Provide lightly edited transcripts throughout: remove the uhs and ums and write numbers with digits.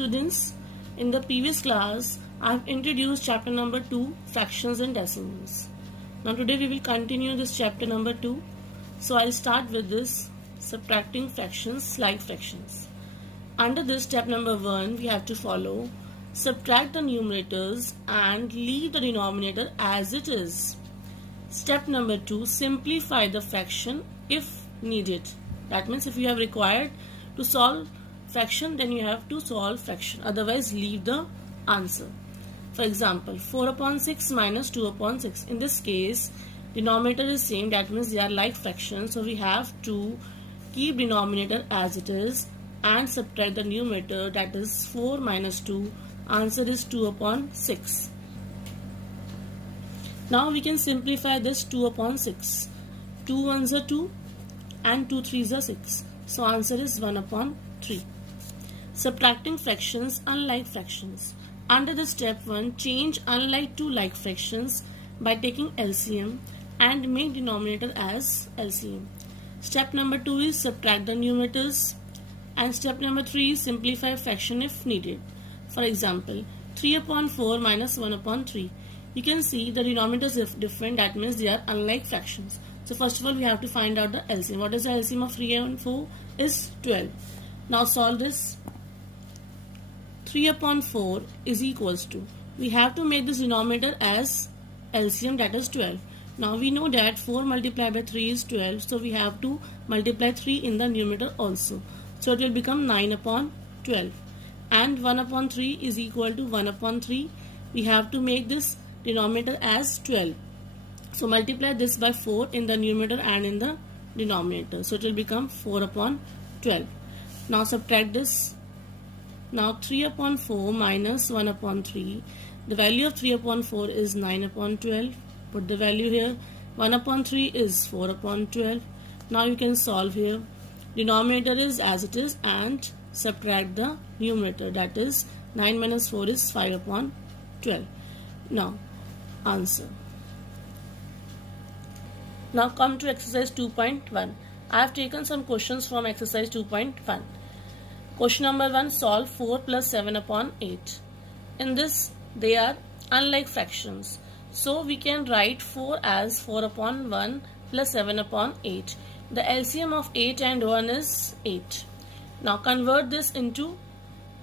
students, in the previous class I have introduced chapter number 2, fractions and decimals. Now today we will continue this chapter number 2. So I'll start with this subtracting fractions like fractions. Under this step number 1 we have to follow subtract the numerators and leave the denominator as it is. Step number 2, simplify the fraction if needed. That means if you have required to solve fraction, then you have to solve fraction, otherwise leave the answer. For example, 4 upon 6 minus 2 upon 6. In this case, denominator is same, that means they are like fractions, so we have to keep denominator as it is and subtract the numerator, that is 4 minus 2. Answer is 2 upon 6. Now we can simplify this 2 upon 6. 2 ones are 2 and 2 threes are 6. So answer is 1 upon 3. Subtracting fractions unlike fractions. Under the step 1, change unlike to like fractions by taking LCM and make denominator as LCM. Step number 2 is subtract the numerators, and step number 3 is simplify fraction if needed. For example, 3 upon 4 minus 1 upon 3. You can see the denominators are different, that means they are unlike fractions. So first of all we have to find out the LCM. What is the LCM of 3 and 4? Is 12. Now solve this. 3 upon 4 is equals to, we have to make this denominator as LCM, that is 12. Now we know that 4 multiplied by 3 is 12, so we have to multiply 3 in the numerator also. So it will become 9 upon 12. And 1 upon 3 is equal to 1 upon 3. We have to make this denominator as 12. So multiply this by 4 in the numerator and in the denominator. So it will become 4 upon 12. Now subtract this. Now 3 upon 4 minus 1 upon 3. The value of 3 upon 4 is 9 upon 12. Put the value here. 1 upon 3 is 4 upon 12. Now you can solve here. Denominator is as it is and subtract the numerator. That is 9 minus 4 is 5 upon 12. Now answer. Now come to exercise 2.1. I have taken some questions from exercise 2.1. Question number 1, solve 4 plus 7 upon 8. In this, they are unlike fractions. So we can write 4 as 4 upon 1 plus 7 upon 8. The LCM of 8 and 1 is 8. Now convert this into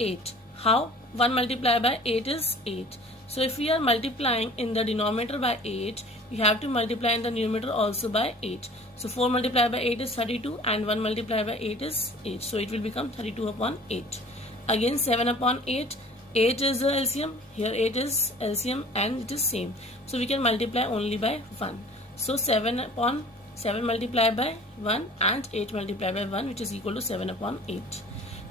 8. How? 1 multiplied by 8 is 8. So if we are multiplying in the denominator by 8, we have to multiply in the numerator also by 8. So 4 multiplied by 8 is 32 and 1 multiplied by 8 is 8. So it will become 32 upon 8. Again 7 upon 8. 8 is the LCM. Here 8 is LCM and it is same. So we can multiply only by 1. So 7 upon 7 multiplied by 1 and 8 multiplied by 1, which is equal to 7 upon 8.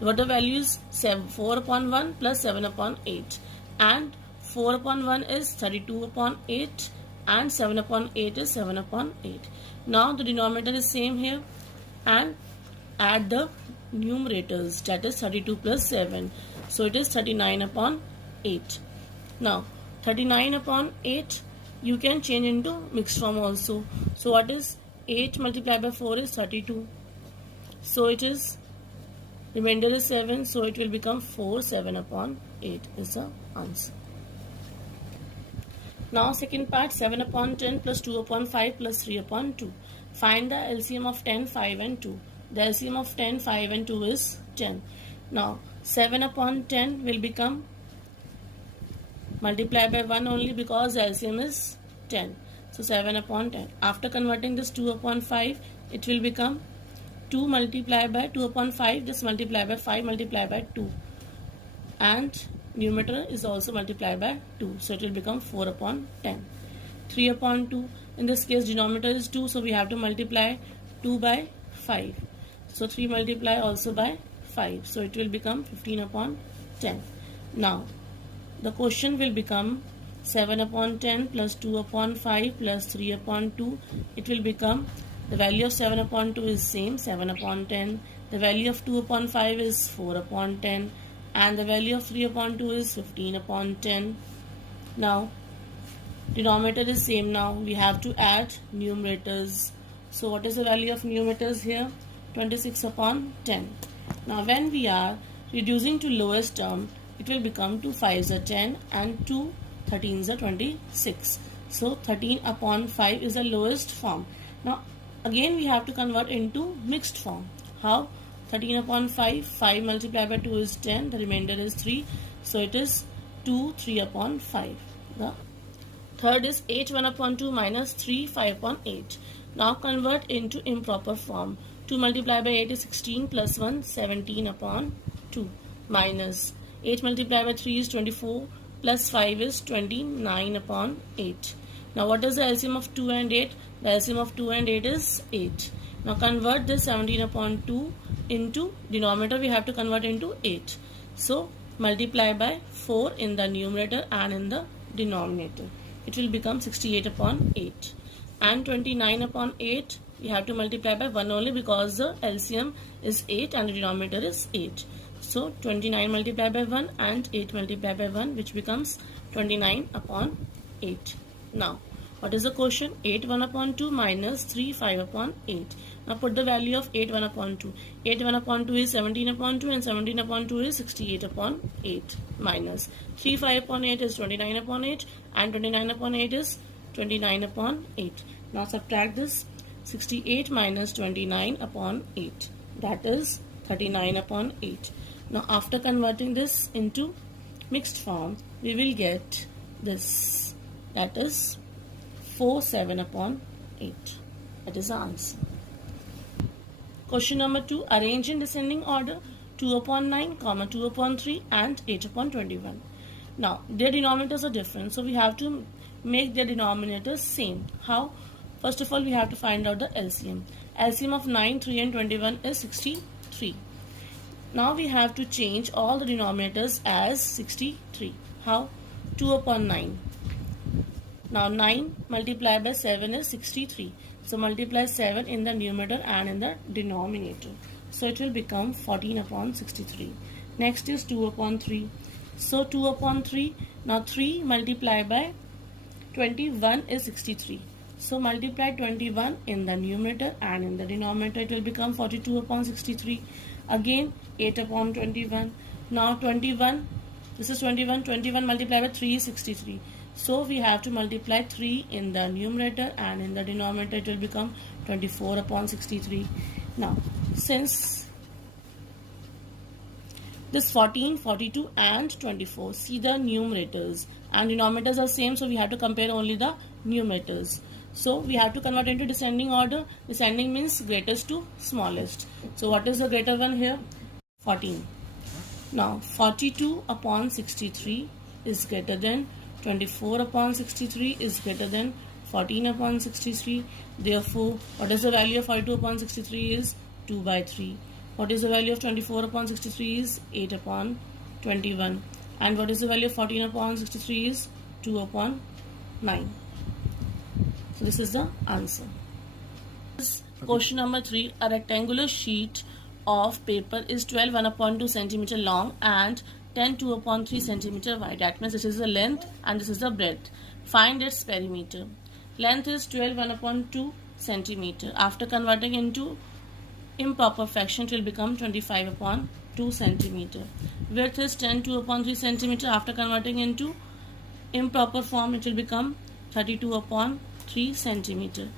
What the value is? 4 upon 1 plus 7 upon 8. And 4 upon 1 is 32 upon 8 and 7 upon 8 is 7 upon 8. Now the denominator is same here and add the numerators, that is 32 plus 7. So it is 39 upon 8. Now 39 upon 8 you can change into mixed form also. So what is 8 multiplied by 4 is 32. So it is remainder is 7. So it will become 4 7 upon 8 is the answer. Now second part, 7 upon 10 plus 2 upon 5 plus 3 upon 2. Find the LCM of 10, 5 and 2. The LCM of 10, 5 and 2 is 10. Now 7 upon 10 will become multiplied by 1 only because the LCM is 10. So 7 upon 10. After converting this 2 upon 5, it will become 2 multiplied by 2 upon 5, this multiplied by 5 multiplied by 2. And numerator is also multiplied by 2. So it will become 4 upon 10. 3 upon 2. In this case denominator is 2. So we have to multiply 2 by 5. So 3 multiply also by 5. So it will become 15 upon 10. Now the question will become 7 upon 10 plus 2 upon 5 plus 3 upon 2. It will become, the value of 7 upon 2 is same, 7 upon 10. The value of 2 upon 5 is 4 upon 10. And the value of 3 upon 2 is 15 upon 10. Now denominator is same. Now we have to add numerators. So what is the value of numerators here? 26 upon 10. Now when we are Reducing to lowest term, it will become 2 5s are 10 and 2 13s are 26. So 13 upon 5 is the lowest form. Now again we have to convert into mixed form. How? 13 upon 5, 5 multiplied by 2 is 10, the remainder is 3. So it is 2 3 upon 5. The third is 8 1 upon 2 minus 3 5 upon 8. Now convert into improper form. 2 multiplied by 8 is 16 plus 1 17 upon 2 minus 8 multiplied by 3 is 24 plus 5 is 29 upon 8. Now what is the LCM of 2 and 8? The LCM of 2 and 8 is 8. Now convert this 17 upon 2 into denominator, we have to convert into 8. So multiply by 4 in the numerator and in the denominator. It will become 68 upon 8. And 29 upon 8 we have to multiply by 1 only because the LCM is 8 and the denominator is 8. So 29 multiplied by 1 and 8 multiplied by 1, which becomes 29 upon 8. Now what is the quotient? 8 1 upon 2 minus 3 5 upon 8. Now put the value of 8 1 upon 2. 8 1 upon 2 is 17 upon 2 and 17 upon 2 is 68 upon 8 minus 3 5 upon 8 is 29 upon 8 and 29 upon 8 is 29 upon 8. Now subtract this. 68 minus 29 upon 8, that is 39 upon 8. Now after converting this into mixed form, we will get this, that is 4 7 upon 8. That is the answer. Question number 2. Arrange in descending order 2 upon 9, 2 upon 3 and 8 upon 21. Now their denominators are different, so we have to make their denominators same. How? First of all, we have to find out the LCM. LCM of 9, 3 and 21 is 63. Now we have to change all the denominators as 63. How? 2 upon 9. Now 9 multiplied by 7 is 63. So multiply 7 in the numerator and in the denominator. So it will become 14 upon 63. Next is 2 upon 3. So 2 upon 3. Now 3 multiplied by 21 is 63. So multiply 21 in the numerator and in the denominator, it will become 42 upon 63. Again 8 upon 21. Now 21, this is 21, 21 multiplied by 3 is 63. So we have to multiply 3 in the numerator and in the denominator, it will become 24 upon 63. Now since this 14, 42 and 24, see the numerators and denominators are same, so we have to compare only the numerators. So we have to convert into descending order. Descending means greatest to smallest. So what is the greater one here? 14. Now 42 upon 63 is greater than 24 upon 63 is greater than 14 upon 63. Therefore, what is the value of 42 upon 63 is 2 by 3. What is the value of 24 upon 63 is 8 upon 21. And what is the value of 14 upon 63 is 2 upon 9. So this is the answer. Question number 3. A rectangular sheet of paper is 12 1 upon 2 centimeter long and 10 2 upon 3 centimeter wide. That means this is the length and this is the breadth. Find its perimeter. Length is 12 1 upon 2 centimeter. After converting into improper fraction, it will become 25 upon 2 centimeter. Width is 10 2 upon 3 centimeter. After converting into improper form, it will become 32 upon 3 centimeter.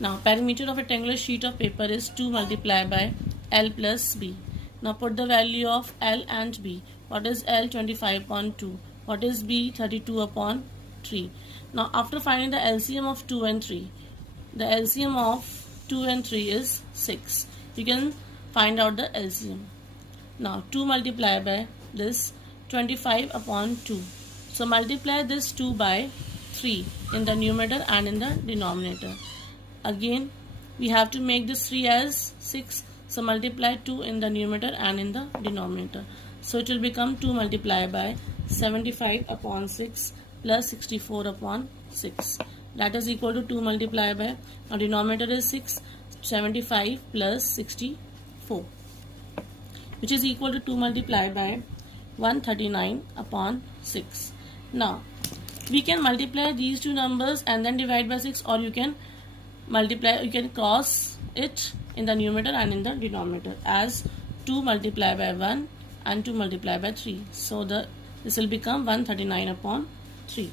Now perimeter of a rectangular sheet of paper is 2 multiplied by L plus B. Now put the value of L and B. What is L? 25 upon 2. What is B? 32 upon 3. Now after finding the LCM of 2 and 3, the LCM of 2 and 3 is 6. You can find out the LCM. Now 2 multiplied by this 25 upon 2. So multiply this 2 by 3 in the numerator and in the denominator. Again we have to make this 3 as 6. So multiply 2 in the numerator and in the denominator. So it will become 2 multiplied by 75 upon 6 plus 64 upon 6. That is equal to 2 multiplied by, now denominator is 6, 75 plus 64, which is equal to 2 multiplied by 139 upon 6. Now we can multiply these two numbers and then divide by 6, or you can multiply, you can cross it in the numerator and in the denominator as 2 multiplied by 1 and 2 multiplied by 3. So this will become 139 upon 3.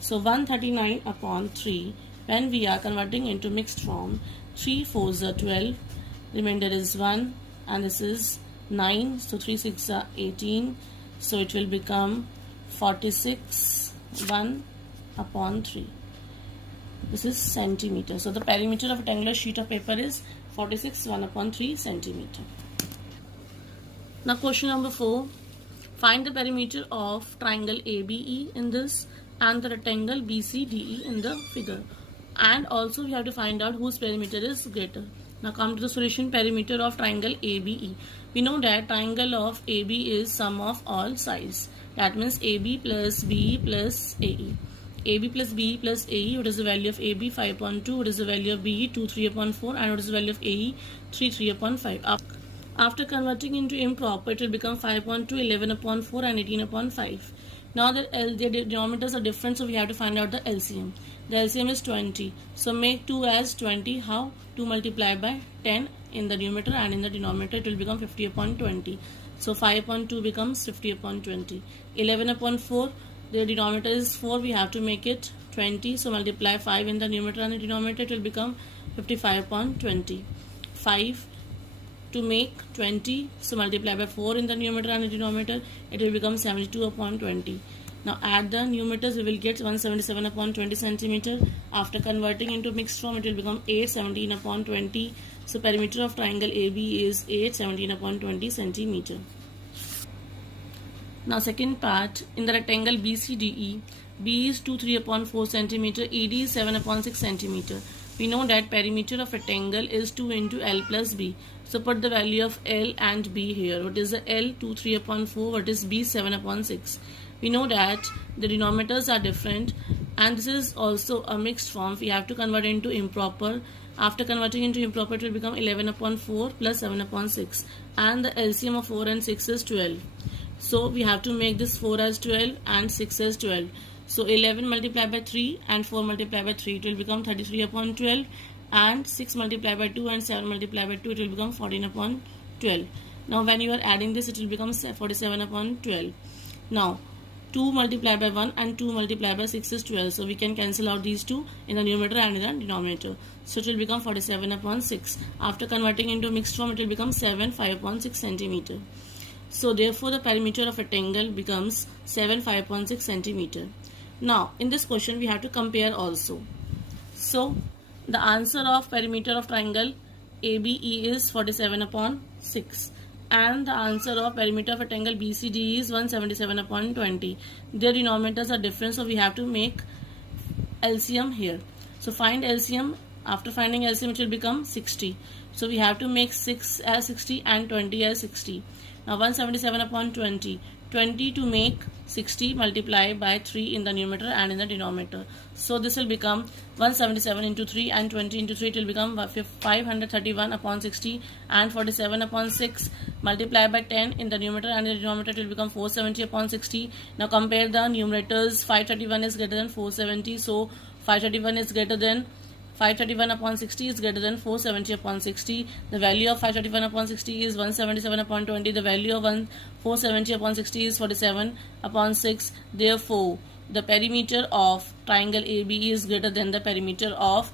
So 139 upon 3, when we are converting into mixed form, 3 4s are 12, remainder is 1, and this is 9, so 3 6 are 18, so it will become 46 1 upon 3. This is centimeter. So the perimeter of a rectangular sheet of paper is 46 1 upon 3 centimeter. Now question number 4. Find the perimeter of triangle ABE in this and the rectangle BCDE in the figure. And also we have to find out whose perimeter is greater. Now come to the solution. Perimeter of triangle ABE. We know that triangle of AB is sum of all sides. That means AB plus BE plus AE. AB plus BE plus AE, what is the value of AB? 5 upon 2. What is the value of BE? 2 3 upon 4. And what is the value of AE? 3 3 upon 5. After converting into improper, it will become 5 upon 2, 11 upon 4 and 18 upon 5. Now the denominators are different, so we have to find out the LCM. The LCM is 20. So make 2 as 20. How? 2 multiplied by 10 in the numerator, and in the denominator it will become 50 upon 20. So 5 upon 2 becomes 50 upon 20. 11 upon 4, the denominator is 4. We have to make it 20. So multiply 5 in the numerator and the denominator, it will become 55 upon 20. 5 to make 20, so multiply by 4 in the numerator and the denominator, it will become 72 upon 20. Now add the numerators, we will get 177 upon 20 centimeter. After converting into mixed form, it will become 817 upon 20. So perimeter of triangle AB is 817 upon 20 centimeter. Now second part, in the rectangle BCDE, B is 2 3 upon 4 centimeter, ED is 7 upon 6 centimeter. We know that perimeter of rectangle is 2 into L plus B. So put the value of L and B here. What is the L? 2 3 upon 4. What is B? 7 upon 6. We know that the denominators are different, and this is also a mixed form. We have to convert into improper. After converting into improper, it will become 11 upon 4 plus 7 upon 6. And the LCM of 4 and 6 is 12. So we have to make this 4 as 12 and 6 as 12. So 11 multiplied by 3 and 4 multiplied by 3, it will become 33 upon 12. And 6 multiplied by 2 and 7 multiplied by 2, it will become 14 upon 12. Now when you are adding this, it will become 47 upon 12. Now 2 multiplied by 1 and 2 multiplied by 6 is 12. So we can cancel out these two in the numerator and in the denominator. So it will become 47 upon 6. After converting into mixed form, it will become 7 5 upon 6 centimeter. So therefore the perimeter of rectangle becomes 7 5 upon 6 centimeter. Now in this question we have to compare also. So the answer of perimeter of triangle ABE is 47 upon 6. And the answer of perimeter of a triangle BCD is 177 upon 20. Their denominators are different, so we have to make LCM here. So find LCM. After finding LCM, it will become 60. So we have to make 6 as 60 and 20 as 60. Now 177 upon 20. 20 to make 60 multiply by 3 in the numerator and in the denominator. So this will become 177 into 3 and 20 into 3, it will become 531 upon 60, and 47 upon 6 multiply by 10 in the numerator and the denominator, it will become 470 upon 60. Now compare the numerators. 531 is greater than 470, so 531 is greater than 531 upon 60 is greater than 470 upon 60. The value of 531 upon 60 is 177 upon 20. The value of 470 upon 60 is 47 upon 6. Therefore, the perimeter of triangle AB is greater than the perimeter of